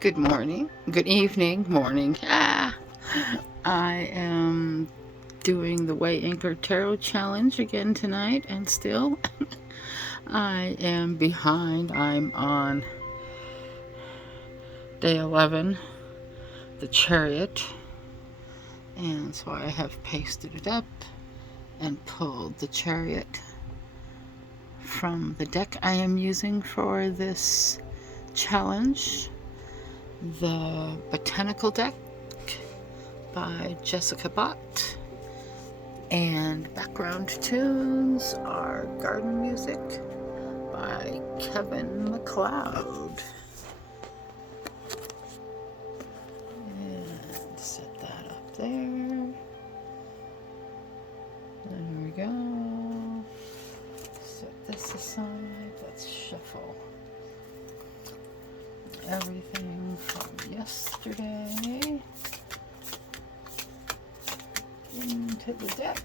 Good morning, good evening, morning. I am doing the Way Anchor Tarot Challenge again tonight, and still I am behind. I'm on day 11, the Chariot, and so I have pasted it up and pulled the Chariot from the deck I am using for this challenge, the Botanical deck by Jessica Bott, and background tunes are Garden Music by Kevin MacLeod. And set that up there. There we go. Set this aside. Let's shuffle everything from yesterday into the deck.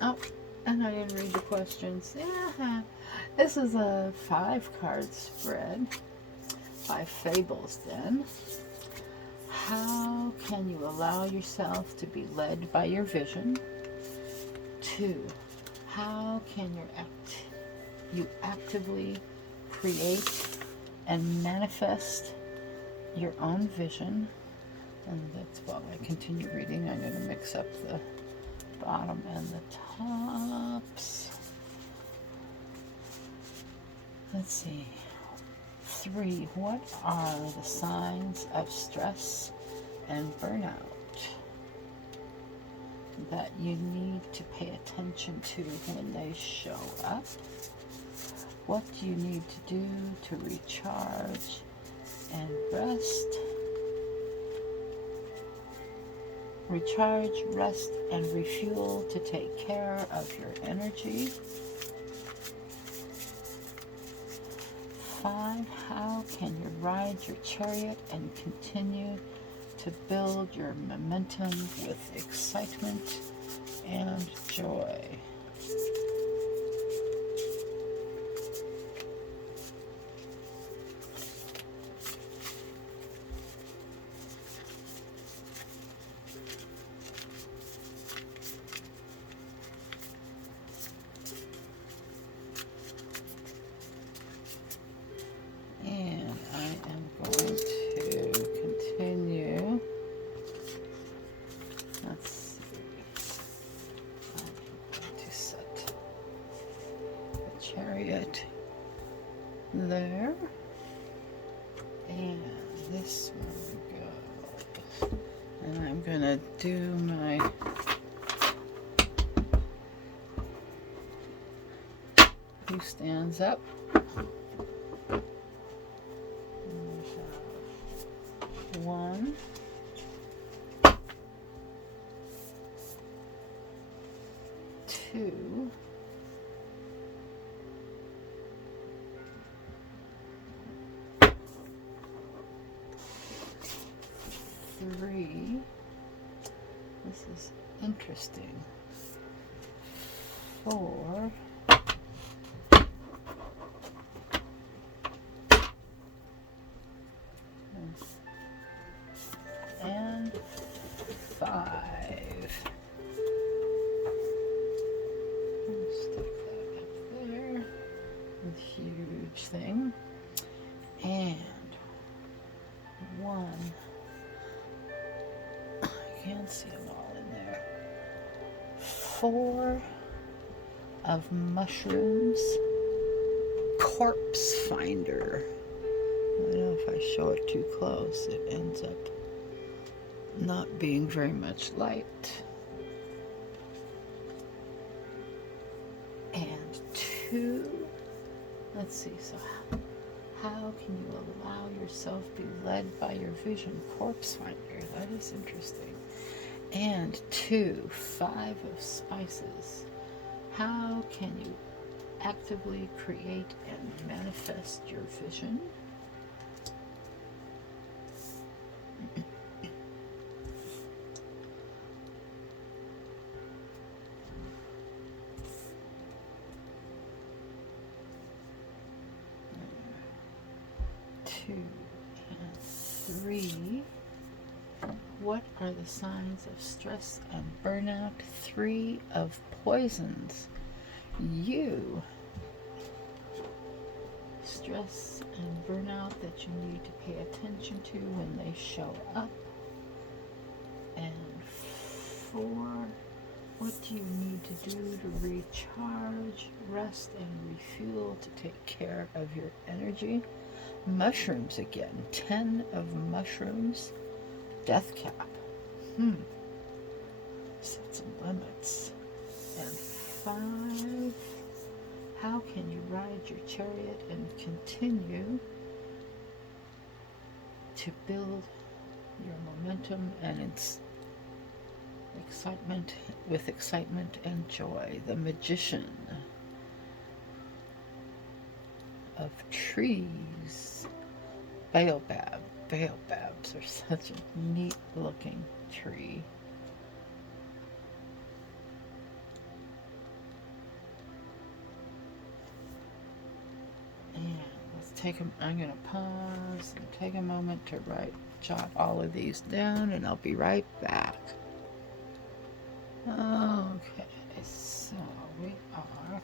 Oh, and I didn't read the questions. Yeah, this is a 5-card spread by Fablesden. How can you allow yourself to be led by your vision? 2. How can you actively create and manifest your own vision? And that's while I continue reading, I'm going to mix up the bottom and the tops. Let's see. 3. What are the signs of stress and burnout that you need to pay attention to when they show up? What do you need to do to recharge and rest? Recharge, rest, and refuel to take care of your energy. 5. How can you ride your chariot and continue to build your momentum with excitement and joy? And I am going to continue. Let's see. I'm going to set the chariot there. And this one goes. And I'm going to do my who stands up. 1, 2, 3. This is interesting. 4. And 5. Stick that up there. A huge thing. And can see them all in there. 4 of mushrooms. Corpse finder. I know if I show it too close, it ends up not being very much light. And 2, let's see, so how can you allow yourself to be led by your vision? Corpse finder, that is interesting. And 2, 5 of spices. How can you actively create and manifest your vision? Two and 3. What are the signs of stress and burnout? 3 of poisons. You. Stress and burnout that you need to pay attention to when they show up. And 4, what do you need to do to recharge, rest, and refuel to take care of your energy? Mushrooms again. 10 of mushrooms. Death cap. Set some limits. And 5. How can you ride your chariot and continue to build your momentum and its excitement and joy? The magician of trees. Baobab. Baobabs are such a neat looking tree. And let's take them. I'm going to pause and take a moment to jot all of these down, and I'll be right back. Okay, so we are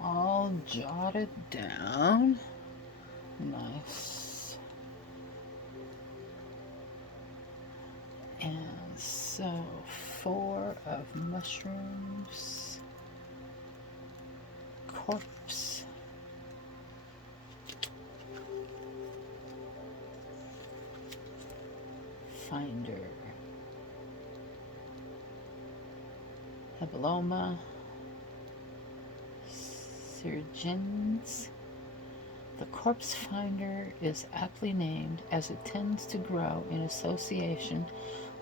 all jotted down. Nice. And so 4 of mushrooms. Corpse. Finder. Hebeloma. Surgeons. The corpse finder is aptly named as it tends to grow in association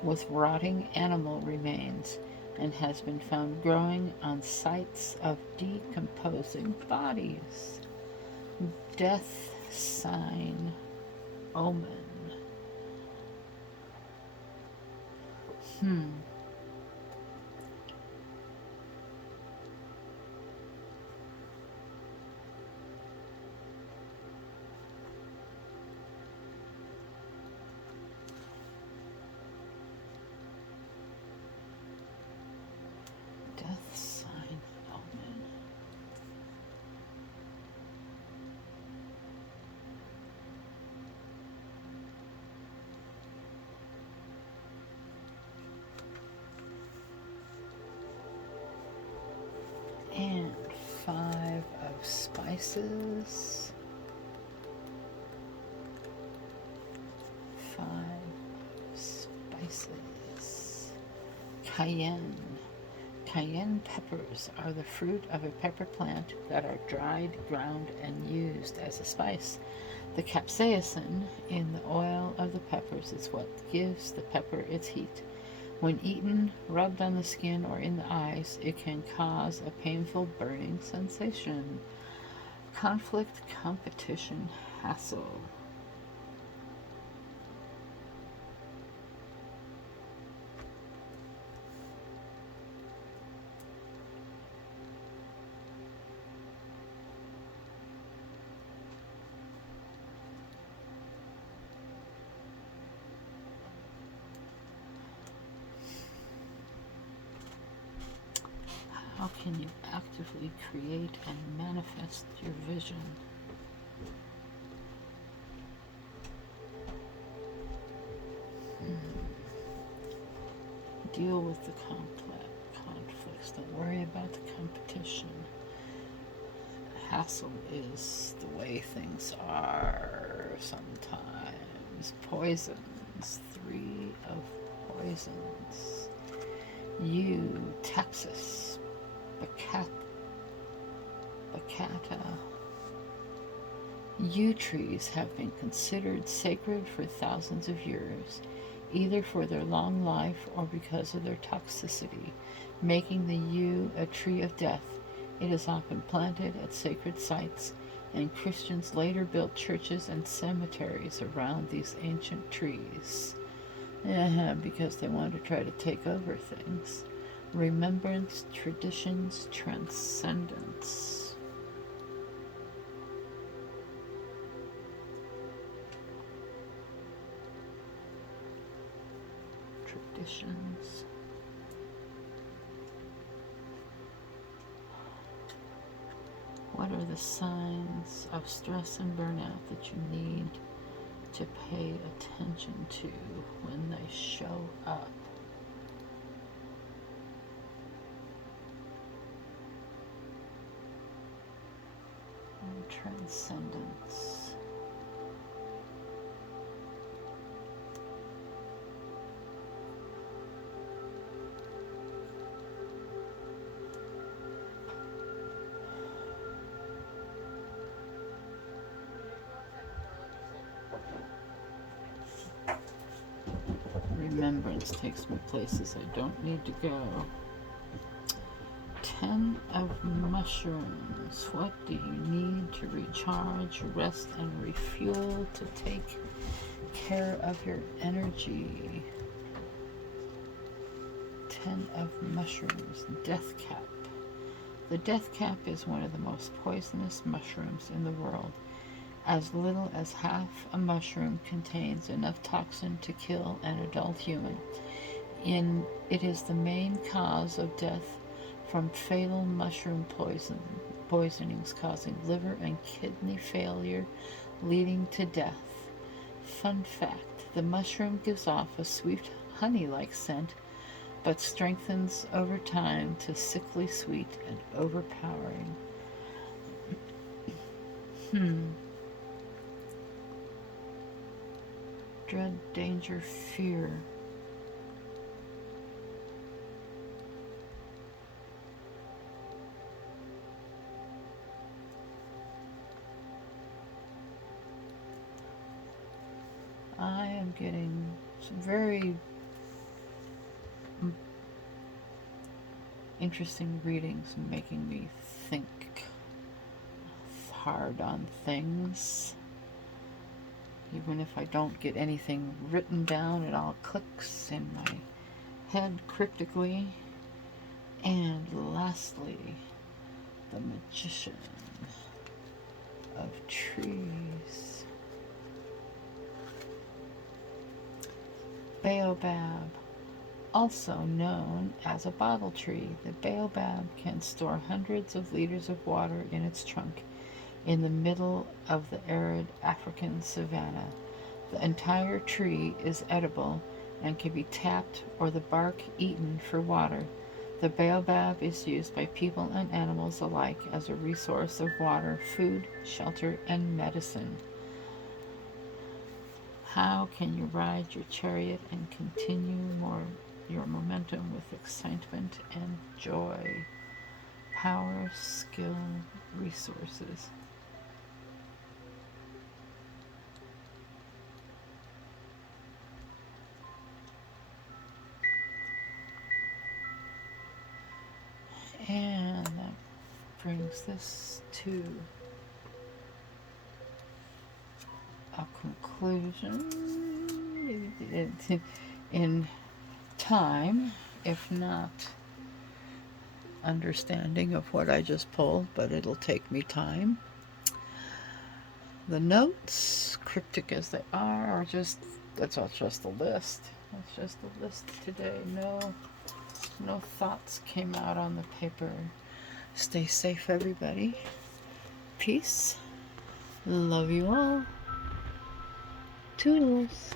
with rotting animal remains and has been found growing on sites of decomposing bodies. Death sign omen. Death sign omen. And 5 of spices. 5 spices. Cayenne. Cayenne peppers are the fruit of a pepper plant that are dried, ground, and used as a spice. The capsaicin in the oil of the peppers is what gives the pepper its heat. When eaten, rubbed on the skin or in the eyes, it can cause a painful burning sensation. Conflict, competition, hassle. How can you actively create and manifest your vision? Deal with the complex conflicts. Don't worry about the competition. Hassle is the way things are sometimes. Poisons. 3 of poisons. You, Texas. Bacata. Yew trees have been considered sacred for thousands of years, either for their long life or because of their toxicity, making the yew a tree of death. It is often planted at sacred sites, and Christians later built churches and cemeteries around these ancient trees. Because they wanted to try to take over things. Remembrance, traditions, transcendence. Traditions. What are the signs of stress and burnout that you need to pay attention to when they show up? And transcendence. Remembrance takes me places I don't need to go. 10 of mushrooms. What do you need to recharge, rest, and refuel to take care of your energy? 10 of mushrooms. Death cap. The death cap is one of the most poisonous mushrooms in the world. As little as half a mushroom contains enough toxin to kill an adult human. It is the main cause of death from fatal mushroom poisonings, causing liver and kidney failure, leading to death. Fun fact, the mushroom gives off a sweet honey-like scent, but strengthens over time to sickly sweet and overpowering. Dread, danger, fear. I am getting some very interesting readings, making me think hard on things. Even if I don't get anything written down, it all clicks in my head cryptically. And lastly, the Magician of Trees. Baobab, also known as a bottle tree, the baobab can store hundreds of liters of water in its trunk in the middle of the arid African savanna. The entire tree is edible and can be tapped or the bark eaten for water. The baobab is used by people and animals alike as a resource of water, food, shelter, and medicine. How can you ride your chariot and continue your momentum with excitement and joy? Power, skill, resources. And that brings this to a conclusion in time, if not understanding of what I just pulled, but it'll take me time. The notes, cryptic as they are just, that's just a list. That's just a list today. No thoughts came out on the paper. Stay safe, everybody. Peace. Love you all. Toodles.